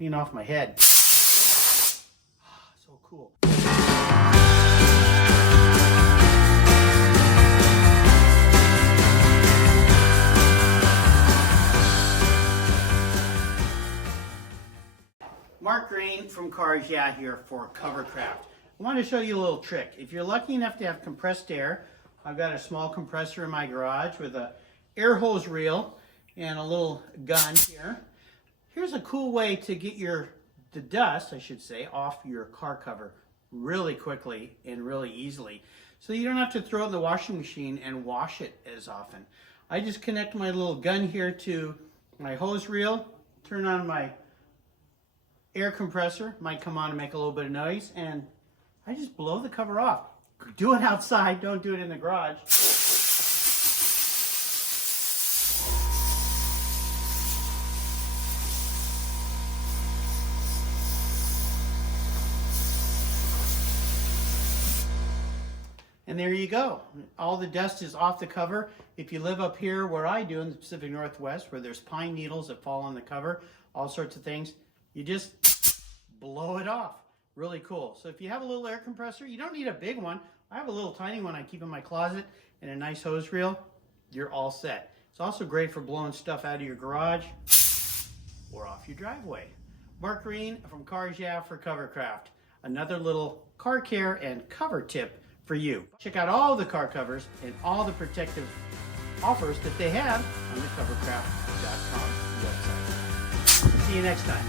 clean off my head. So cool. Mark Greene from Cars Yeah here for Covercraft. I want to show you a little trick. If you're lucky enough to have compressed air, I've got a small compressor in my garage with a air hose reel and a little gun here. Here's a cool way to get the dust, I should say, off your car cover really quickly and really easily. So you don't have to throw it in the washing machine and wash it as often. I just connect my little gun here to my hose reel, turn on my air compressor, might come on and make a little bit of noise, and I just blow the cover off. Do it outside, don't do it in the garage. And there you go. All the dust is off the cover. If you live up here where I do in the Pacific Northwest, where there's pine needles that fall on the cover, all sorts of things, you just blow it off. Really cool. So if you have a little air compressor, you don't need a big one. I have a little tiny one I keep in my closet and a nice hose reel. You're all set. It's also great for blowing stuff out of your garage or off your driveway. Mark Greene from Cars Yeah for Covercraft. Another little car care and cover tip for you. Check out all the car covers and all the protective offers that they have on the covercraft.com website. See you next time.